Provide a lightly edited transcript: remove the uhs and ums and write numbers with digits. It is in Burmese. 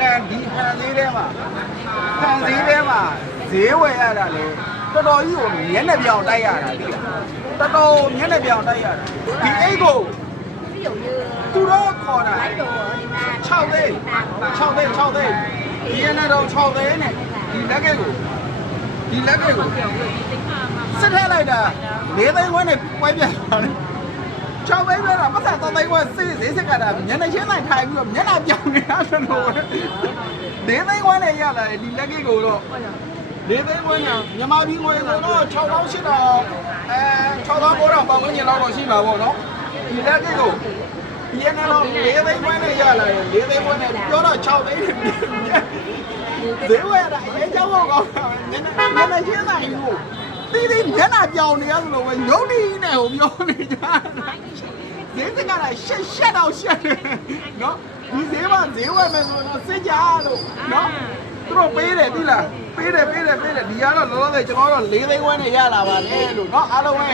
နဲ့ဒီဟန်သေးထဲမှာဟန်သေးထဲမှာဈေးဝယ်ရတာလေတော်တော်ကြီးကိုမျက်နှာပြောင်တိုက်ရတာဒီတော်တော်မျက်နှာပြောင်တိုက်ရတာဒီအိတ်ကို ví dụ như သူတို့ခေါ်တာ lấy đồ ở đi mà 6သိန်း6သိန်း6သိန်းဒီနေ့တော့6သိန်းနဲ့ဒီလက်ကဲကိုဒီလက်ကဲကိုစစ်ထဲလိုက်တာ4သိန်းခွဲနဲ့ပွဲပြန်သွားတယ်6သိန်းပဲတော့ပတ်သက်3သိန်းခွဲစစ်ဈေးစစ်ကတာမျက်နှာချင်းတိုင်းထိုင်ပြီးတော့မျက်နှာပြောင်နေတာဆိုလို့4သိန်းခွဲနဲ့ရလာတယ်ဒီလက်ကဲကိုတော့4သိန်းခွဲနဲ့မြန်မာပြည်ငွေဆိုတော့6,8006,900ပေါင်ဝန်းကျင်လောက်တော့ရှိမှာပေါ့နော်ဒီလက်ကဲကိုဒီနေ့တော့4သိန်းခွဲနဲ့ရလာတယ်4သိန်းခွဲနဲ့ပြောတော့6သိန်းနဲ့ဈေးဝယ်တာအရင်ကြောက်တော့ကောင်းတာပဲမျက်နှာချင်းတိုင်းကိုတီးတီးမျက်နှာပြောင်နေရလို့ပဲရုပ်တည်နဲ့ဟိုပြောနေကြဈေးစကလာရှက်တော့ရှက်တယ်နော်ဒီဈေးမှာဈေးဝယ်မယ်ဆိုတော့စစ်ကြလို့နော်သူတို့ပေးတယ်သိလားပေးတယ်ဒီကတော့လောလောဆယ်ကျွန်တော်တို့4သိန်းခွဲနဲ့ရလာပါလေလို့နော်အားလုံးပဲ